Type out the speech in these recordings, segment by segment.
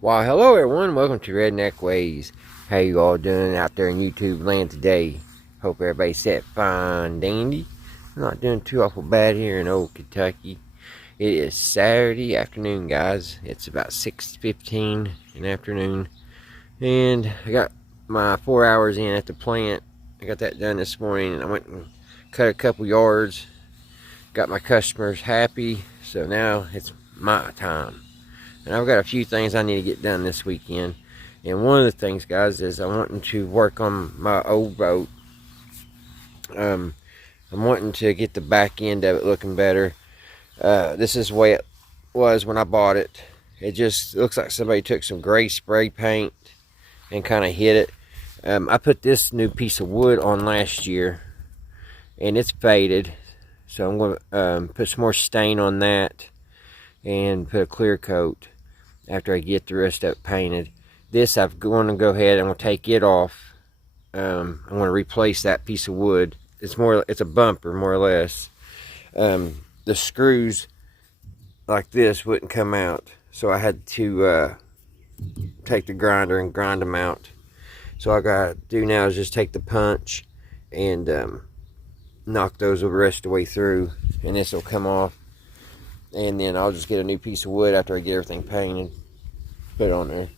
Why, hello everyone. Welcome to Redneck Ways. How you all doing out there in YouTube land today? Hope everybody's set fine, dandy. I'm not doing too awful bad here in old Kentucky. It is Saturday afternoon, guys. It's about 6:15 in the afternoon, and I got my 4 hours in at the plant. I got that done this morning, and I went and cut a couple yards. Got my customers happy, so now it's my time. And I've got a few things I need to get done this weekend. And one of the things, guys, is I'm wanting to work on my old boat. I'm wanting to get the back end of it looking better. This is the way it was when I bought it. It just looks like somebody took some gray spray paint and kind of hit it. I put this new piece of wood on last year, and it's faded. So I'm going to put some more stain on that and put a clear coat after I get the rest of it painted. This I'm going to go ahead and I'm going to take it off. I'm going to replace that piece of wood. It's a bumper more or less. The screws like this wouldn't come out, so I had to take the grinder and grind them out. So all I got to do now is just take the punch and knock those the rest of the way through, and this will come off. And then I'll just get a new piece of wood after I get everything painted, put it on there.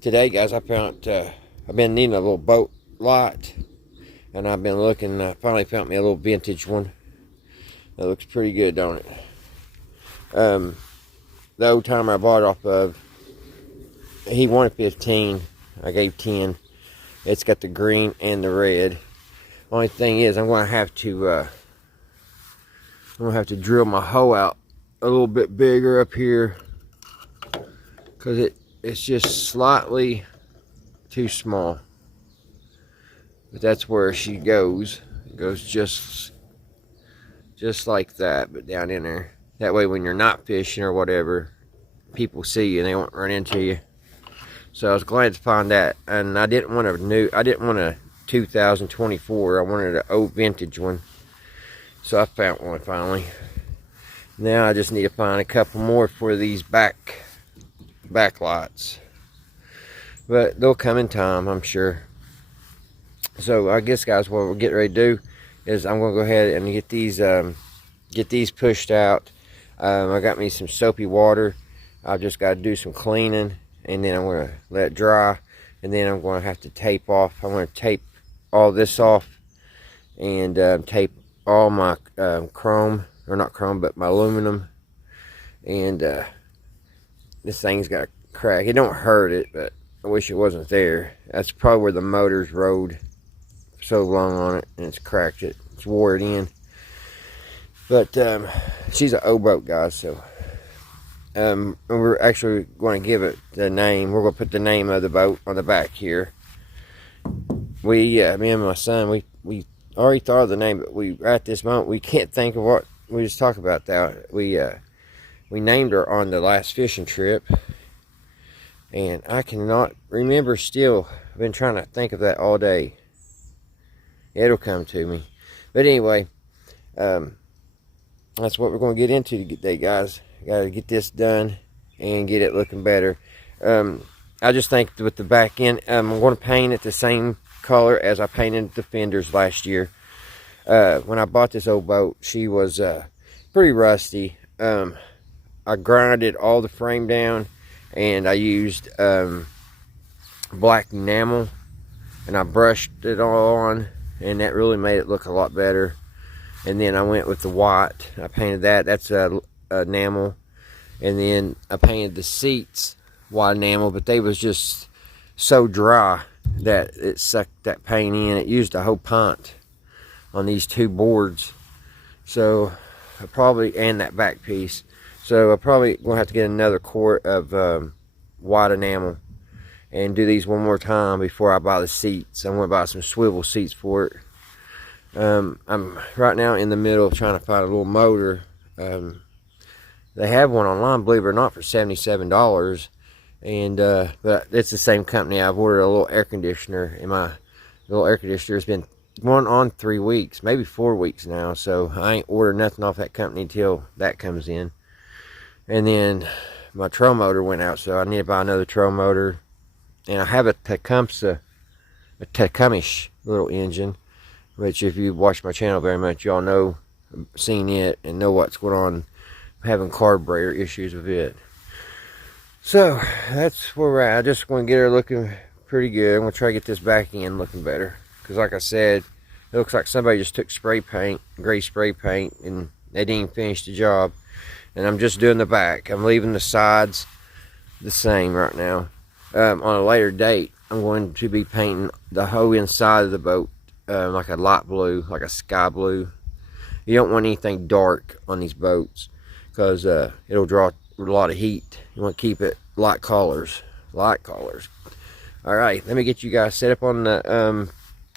Today, guys, I've been needing a little boat lot, and I've been looking. I finally found me a little vintage one. That looks pretty good, don't it? The old timer I bought off of, he wanted 15. I gave 10. It's got the green and the red. Only thing is, I'm going to have to drill my hoe out a little bit bigger up here, because it's just slightly too small. But that's where she goes. It goes just like that, but down in there. That way when you're not fishing or whatever, people see you and they won't run into you. So I was glad to find that. And I didn't want a 2024. I wanted an old vintage one. So I found one finally. Now I just need to find a couple more for these back lights. But they'll come in time, I'm sure. So I guess, guys, what we'll get ready to do is I'm going to go ahead and get these pushed out. I got me some soapy water. I've just got to do some cleaning, and then I'm going to let it dry, and then I'm going to have to tape off. I'm going to tape all this off and tape all my chrome, or not chrome, but my aluminum. And this thing's got a crack. It don't hurt it, but I wish it wasn't there. That's probably where the motor's rode so long on it, and it's cracked it. It's wore it in. But she's an old boat, guys, so we're actually going to give it the name. We're going to put the name of the boat on the back here. Me and my son, we already thought of the name, but at this moment we can't think of what. We just talk about that. We named her on the last fishing trip, and I cannot remember still. I've been trying to think of that all day. It'll come to me. But anyway, that's what we're going to get into today, guys. Got to get this done and get it looking better. I just think with the back end, I'm going to paint it the same color as I painted the fenders last year. When I bought this old boat, she was pretty rusty. I grinded all the frame down, and I used black enamel, and I brushed it all on, and that really made it look a lot better. And then I went with the white. I painted that. That's enamel. And then I painted the seats white enamel, but they was just so dry that it sucked that paint in. It used a whole pint on these two boards. So I probably, and that back piece. So I probably gonna have to get another quart of white enamel and do these one more time before I buy the seats. I'm gonna buy some swivel seats for it. I'm right now in the middle of trying to find a little motor. They have one online, believe it or not, for $77. And but it's the same company. I've ordered a little air conditioner, and my little air conditioner has been going on 3 weeks, maybe 4 weeks now. So I ain't ordered nothing off that company until that comes in. And then my troll motor went out, so I need to buy another troll motor. And I have a Tecumseh little engine, which if you watch my channel very much, y'all know, seen it and know what's going on. I'm having carburetor issues with it. So that's where we're at. I just want to get her looking pretty good. I'm going to try to get this back end looking better. Because like I said, it looks like somebody just took spray paint, gray spray paint, and they didn't even finish the job. And I'm just doing the back. I'm leaving the sides the same right now. On a later date, I'm going to be painting the whole inside of the boat like a light blue, like a sky blue. You don't want anything dark on these boats because it'll draw a lot of heat. You want to keep it light colors. Light colors. Alright, let me get you guys set up on the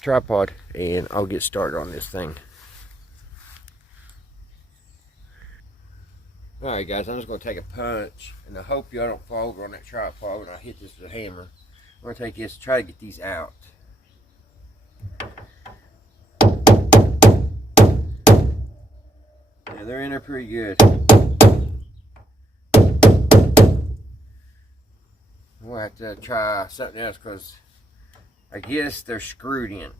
tripod and I'll get started on this thing. Alright guys, I'm just going to take a punch, and I hope y'all don't fall over on that tripod when I hit this with a hammer. I'm going to take this, try to get these out. Yeah, they're in there pretty good. I'm going to have to try something else because I guess they're screwed in.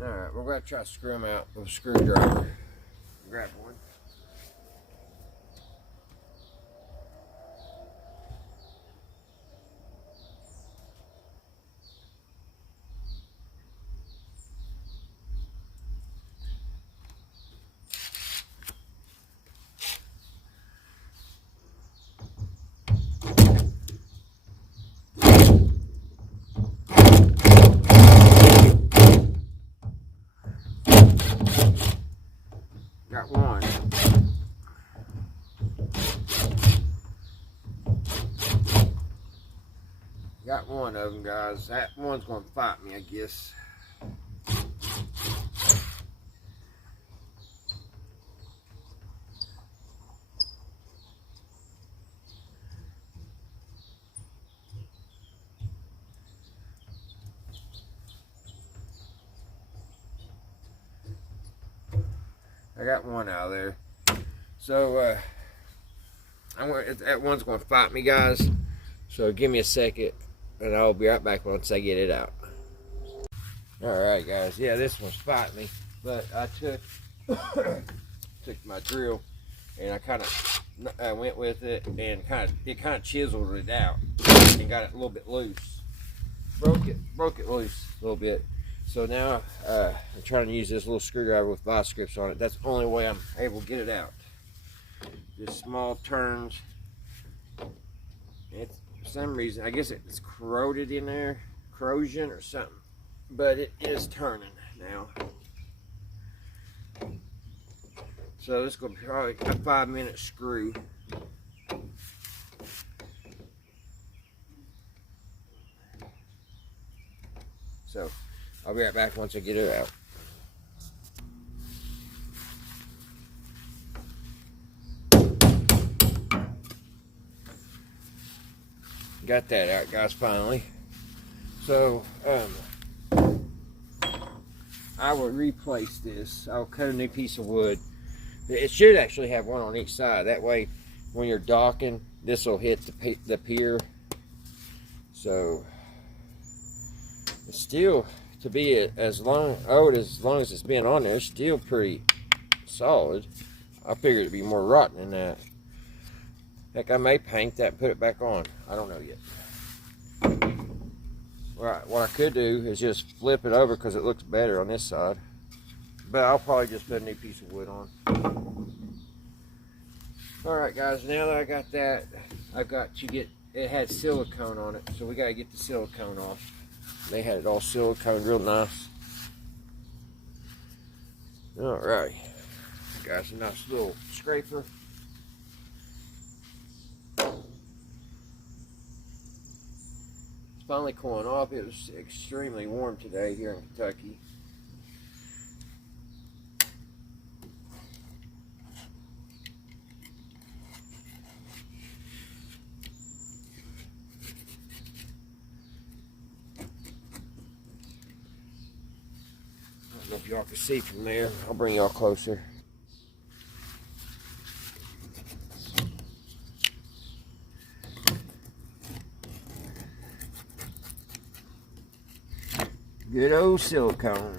Alright, we're going to try to screw them out with a screwdriver. Grab one. Got one. Got one of them, guys. That one's going to fight me, I guess. I got one out of there. So, that one's going to fight me, guys. So, give me a second, and I'll be right back once I get it out. Alright, guys. Yeah, this one's fighting me. But I took my drill, and I kind of went with it, and it kind of chiseled it out, and got it a little bit loose. Broke it loose a little bit. So now I'm trying to use this little screwdriver with vice grips on it. That's the only way I'm able to get it out. Just small turns. It's, for some reason, I guess it's corroded in there, corrosion or something. But it is turning now. So this is going to be probably a 5-minute screw. So I'll be right back once I get it out. Got that out, guys, finally. So I will replace this. I'll cut a new piece of wood. It should actually have one on each side. That way, when you're docking, this will hit the pier. So it's still, to be as long as it's been on there, it's still pretty solid. I figured it'd be more rotten than that. Heck, I may paint that and put it back on. I don't know yet. Right, what I could do is just flip it over because it looks better on this side. But I'll probably just put a new piece of wood on. Alright guys, now that I got that, I've got to get, it had silicone on it, so we got to get the silicone off. They had it all silicone, real nice. Alright, got a nice little scraper. It's finally cooling off. It was extremely warm today here in Kentucky. know if y'all can see from there. I'll bring y'all closer. Good old silicone.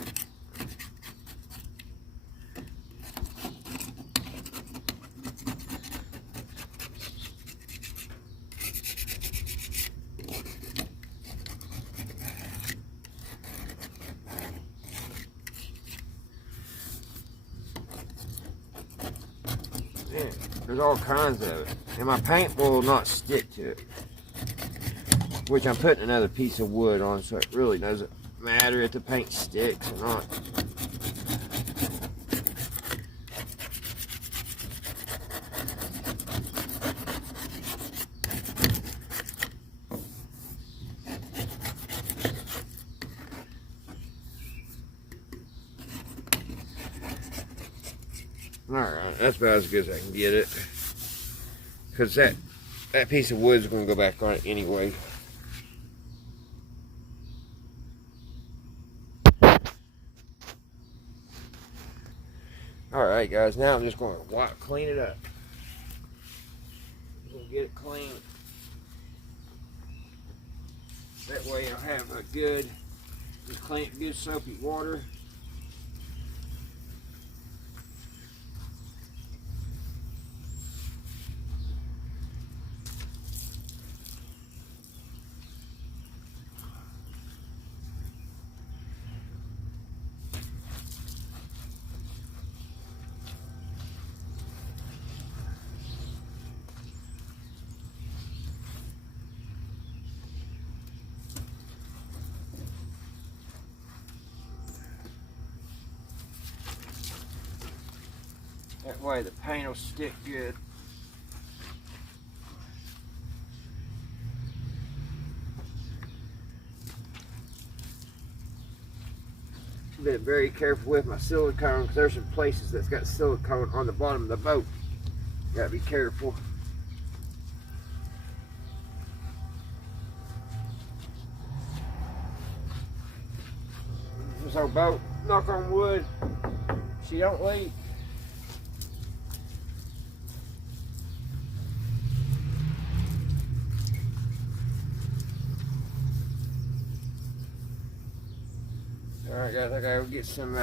Yeah, there's all kinds of it. And my paint will not stick to it. Which I'm putting another piece of wood on, so it really doesn't matter if the paint sticks or not. Alright, that's about as good as I can get it. Because that piece of wood is going to go back on it anyway. Alright guys, now I'm just going to clean it up. I'm going to get it clean. That way I'll have a good, just clean it, good soapy water. That way the paint will stick good. Been very careful with my silicone because there's some places that's got silicone on the bottom of the boat. Gotta be careful. This old boat, knock on wood, she don't leak. Alright guys, I gotta go get some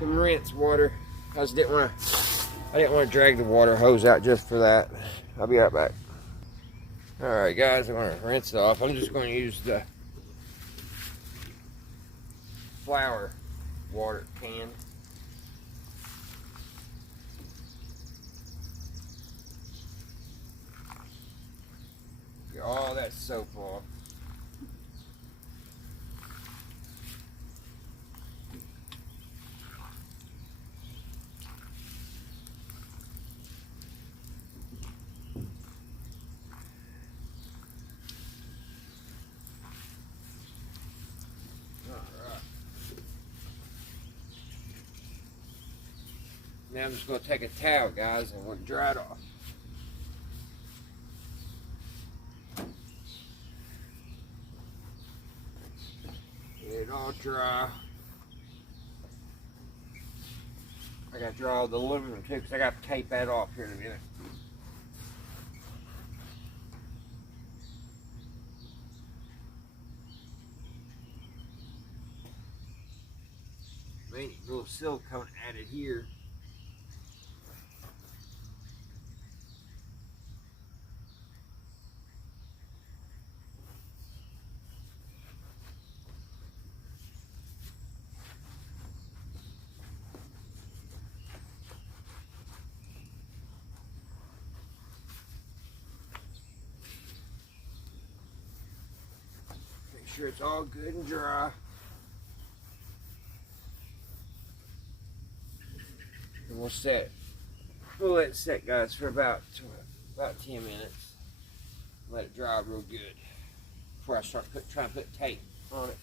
rinse water. I didn't want to drag the water hose out just for that. I'll be right back. Alright guys, I'm gonna rinse it off. I'm just gonna use the flour water can. Get all that soap off. Now I'm just going to take a towel, guys, and we'll dry it off. Get it all dry. I got to dry all the aluminum too, because I got to tape that off here in a minute. Maybe a little silicone added here. Make sure it's all good and dry. And we'll let it set, guys, for about 10 minutes. Let it dry real good before I start trying to put tape on it.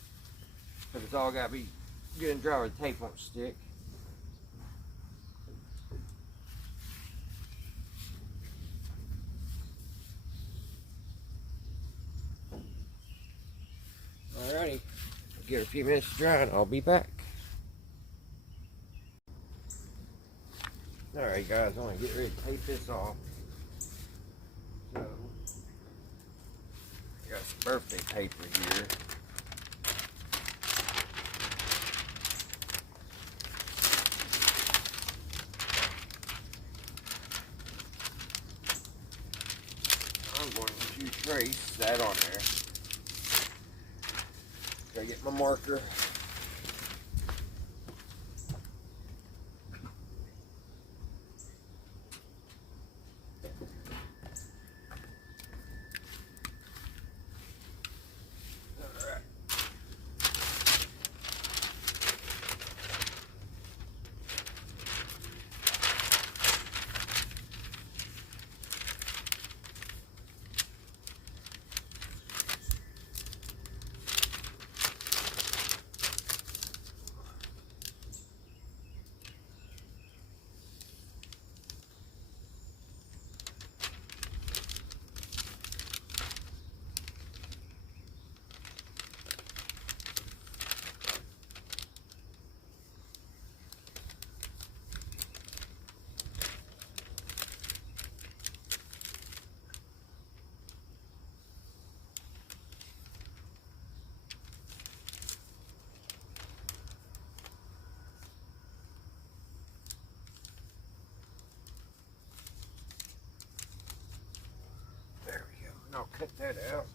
Because it's all got to be good and dry where the tape won't stick. Alrighty, give it a few minutes to dry and I'll be back. Alright guys, I'm going to get ready to tape this off. So, I got some birthday paper here. I'm going to trace that on there. Gotta get my marker. There we go. And I'll cut that out.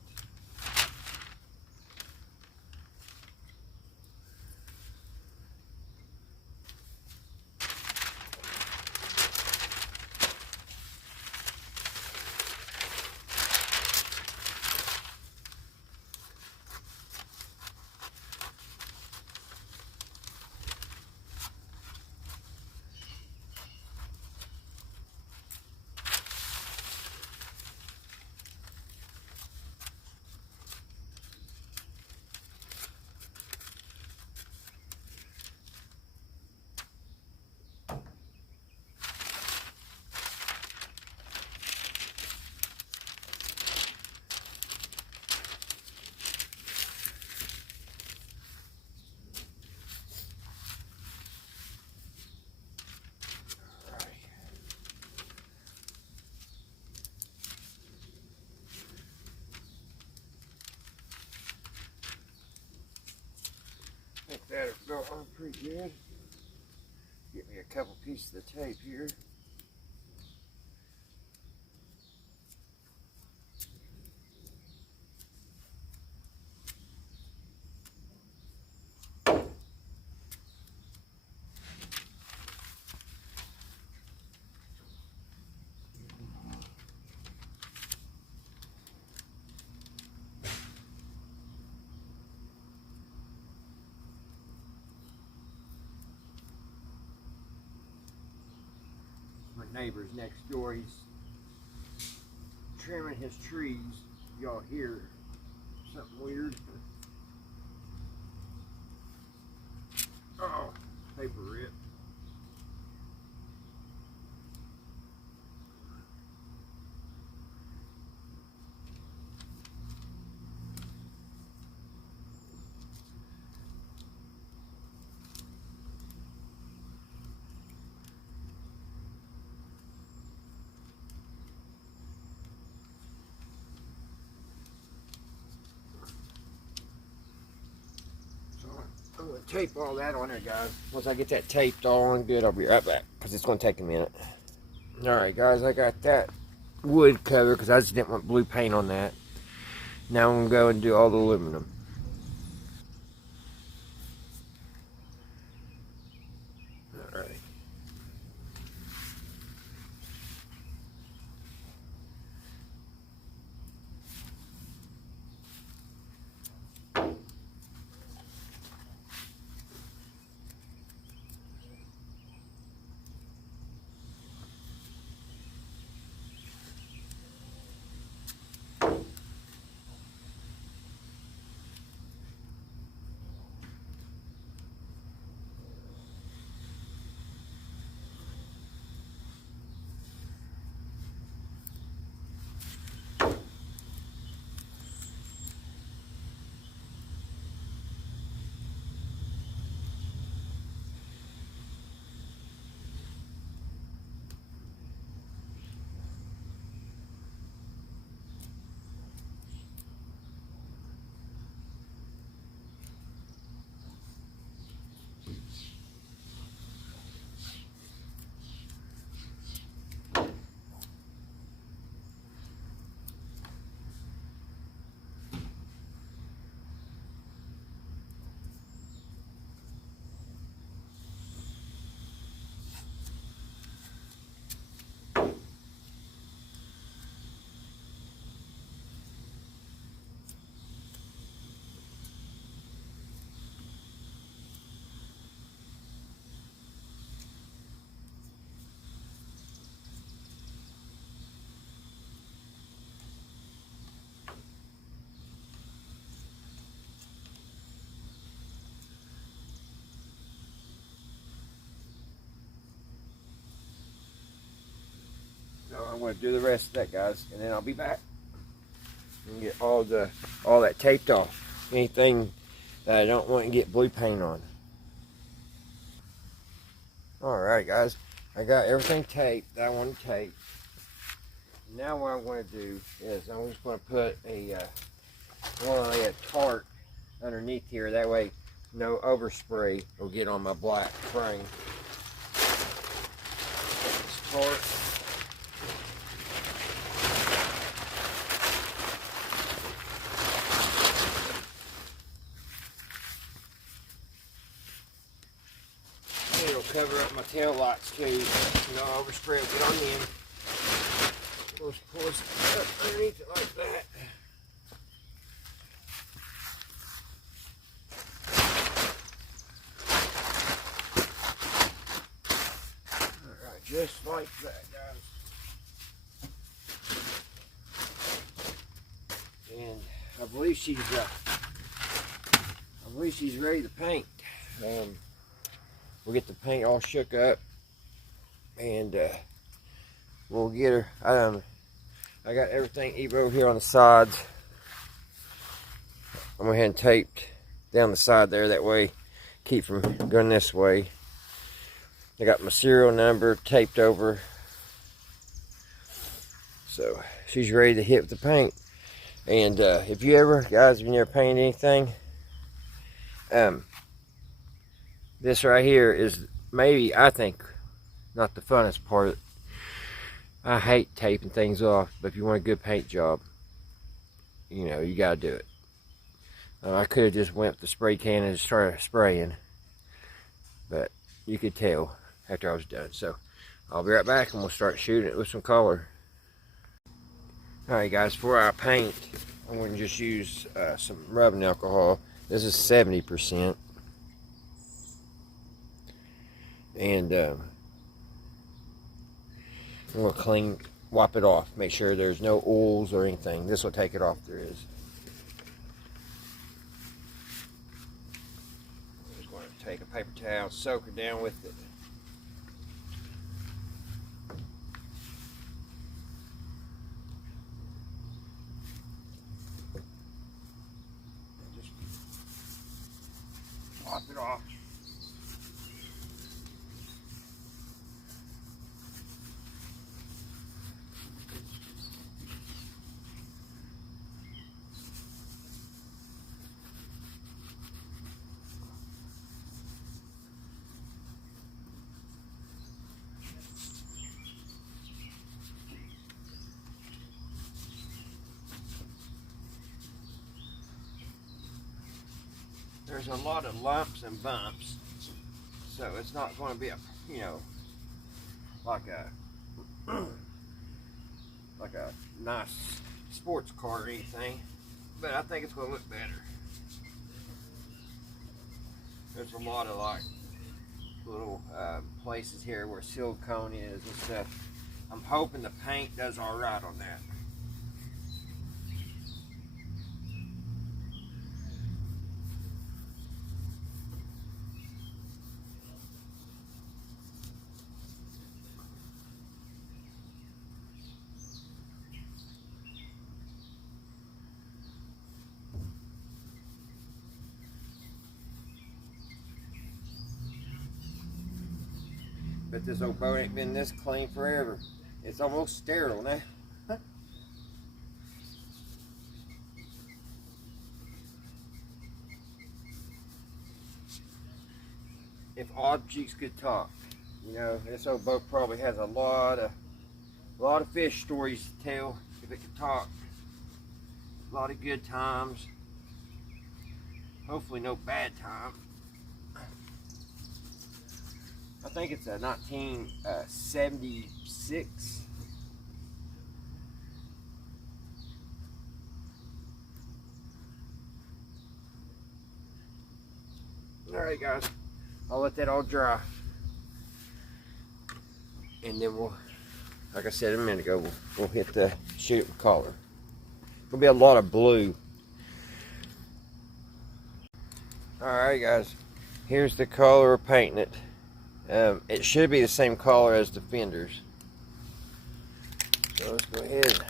I think that'll go on pretty good. Get me a couple pieces of tape here. My neighbor's next door, he's trimming his trees. Y'all hear something weird? Oh, paper rip. I'm going to tape all that on there, guys. Once I get that taped all on good, I'll be right back, because it's going to take a minute. Alright, guys, I got that wood cover, because I just didn't want blue paint on that. Now I'm going to go and do all the aluminum. Alright. So I'm going to do the rest of that, guys, and then I'll be back and get all that taped off. Anything that I don't want to get blue paint on. Alright, guys, I got everything taped that I want to tape. Now what I'm going to do is I'm just going to put a tarp underneath here. That way no overspray will get on my black frame. This tarp. It'll cover up my tail lights too. No overspray will get on them. Just pull it up underneath it like that. Alright, just like that, guys. And I believe she's ready to paint. We'll get the paint all shook up, and we'll get her. I got everything Evo here on the sides. I'm going to go ahead and taped down the side there. That way, keep from going this way. I got my serial number taped over. So, she's ready to hit with the paint. And if you ever, guys, if you never painted anything, this right here is maybe, I think, not the funnest part. I hate taping things off, but if you want a good paint job, you know, you gotta do it. I could have just went with the spray can and started spraying, but you could tell after I was done. So I'll be right back and we'll start shooting it with some color. Alright guys, before I paint, I'm going to just use some rubbing alcohol. This is 70%. And I'm going to wipe it off. Make sure there's no oils or anything. This will take it off if there is. I'm just going to take a paper towel, soak her down with it. Just wipe it off. There's a lot of lumps and bumps, so it's not going to be a, you know, like a nice sports car or anything, but I think it's going to look better. There's a lot of like little places here where silicone is and stuff. I'm hoping the paint does all right on that. But this old boat ain't been this clean forever. It's almost sterile now. If objects could talk, you know, this old boat probably has a lot of fish stories to tell if it could talk. A lot of good times. Hopefully no bad times. I think it's a 1976. Alright guys, I'll let that all dry. And then we'll, like I said a minute ago, we'll hit the shoot with color. There'll be a lot of blue. Alright guys, here's the color we're painting it. It should be the same color as the fenders. So let's go ahead and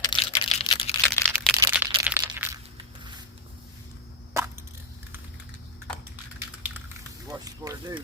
watch this what I do.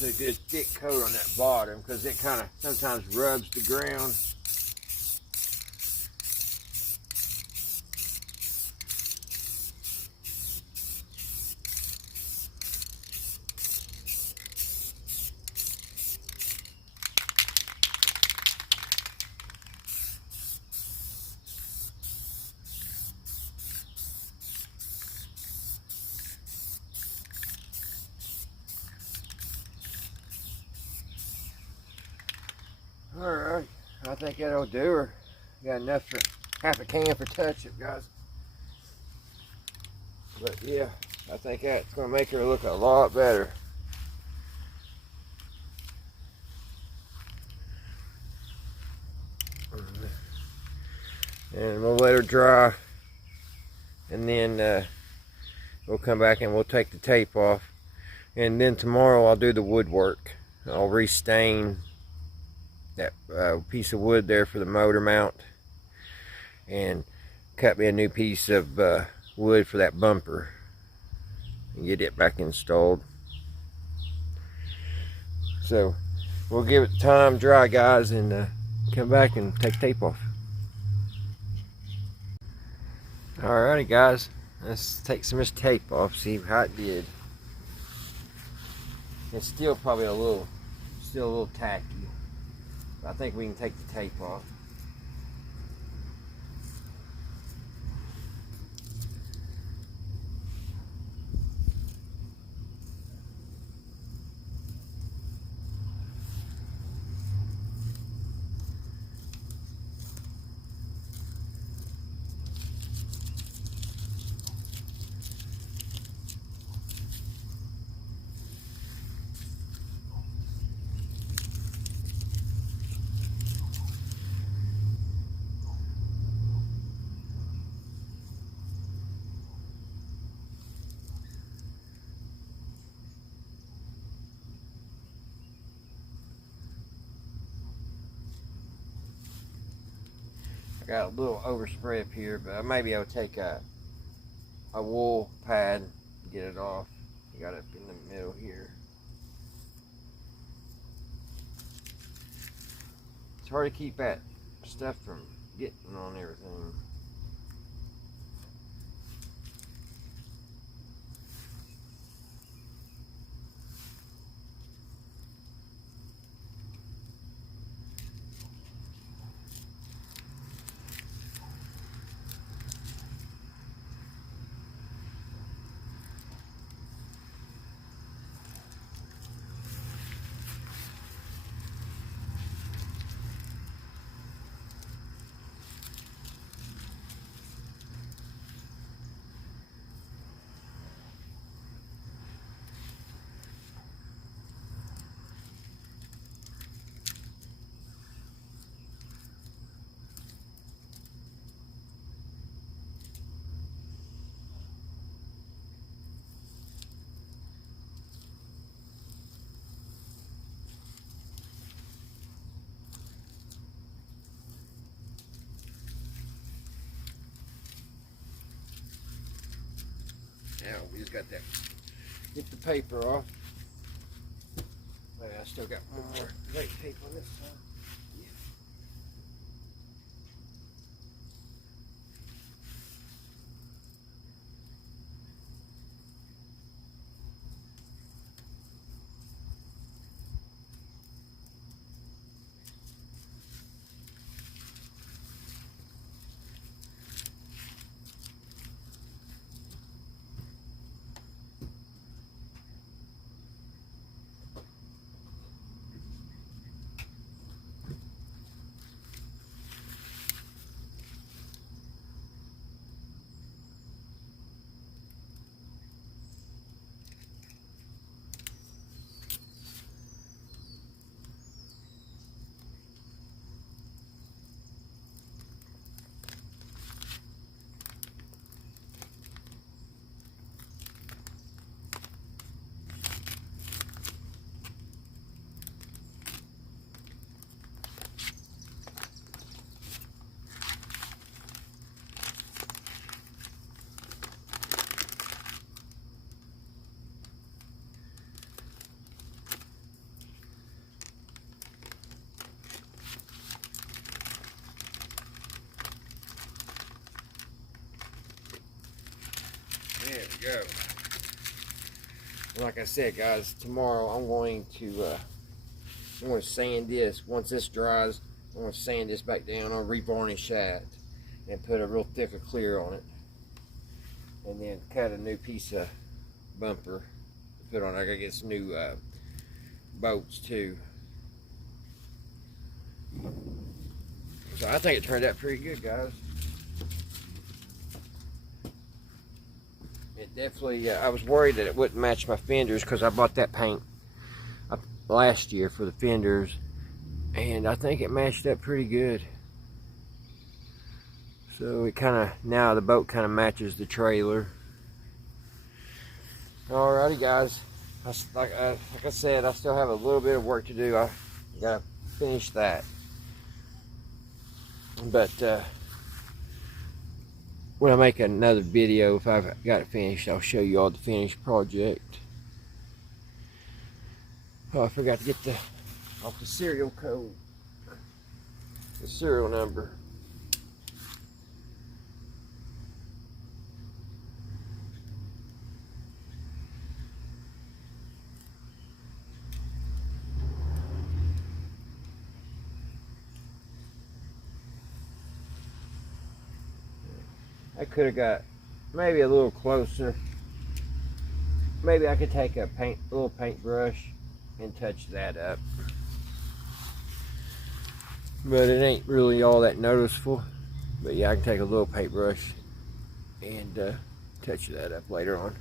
A good thick coat on that bottom because it kind of sometimes rubs the ground. Alright, I think that'll do her. Got enough for half a can for touch-up, guys. But yeah, I think that's going to make her look a lot better. And we'll let her dry. And then we'll come back and we'll take the tape off. And then tomorrow I'll do the woodwork. I'll restain that piece of wood there for the motor mount and cut me a new piece of wood for that bumper and get it back installed. So we'll give it time to dry, guys, and come back and take tape off. Alrighty, guys, let's take some of this tape off, see how it did. It's still probably still a little tacky. But I think we can take the tape off. Got a little overspray up here, but maybe I'll take a wool pad and get it off. You got it in the middle here. It's hard to keep that stuff from getting on everything. Now we just got that. Get the paper off. Wait, I still got one more white tape on this side. There we go. Like I said, guys, tomorrow I'm going to sand this. Once this dries, I'm going to sand this back down. I'll revarnish that and put a real thick of clear on it, and then cut a new piece of bumper to put on. I gotta get some new bolts too. So I think it turned out pretty good, guys. It definitely, I was worried that it wouldn't match my fenders because I bought that paint last year for the fenders, and I think it matched up pretty good. So it kind of, now the boat kind of matches the trailer. Alrighty, guys. Like I said, I still have a little bit of work to do. I gotta finish that. But when I make another video, if I've got it finished, I'll show you all the finished project. Oh, I forgot to get the off the serial code, the serial number. I could have got maybe a little closer. Maybe I could take a little paintbrush and touch that up. But it ain't really all that noticeable. But yeah, I can take a little paintbrush and touch that up later on.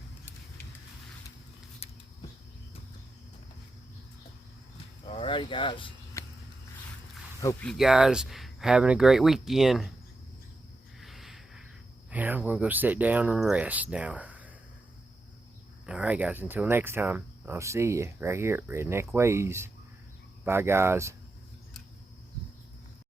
Alrighty guys. Hope you guys are having a great weekend. And I'm going to go sit down and rest now. Alright guys, until next time, I'll see you right here at Redneck Ways. Bye guys.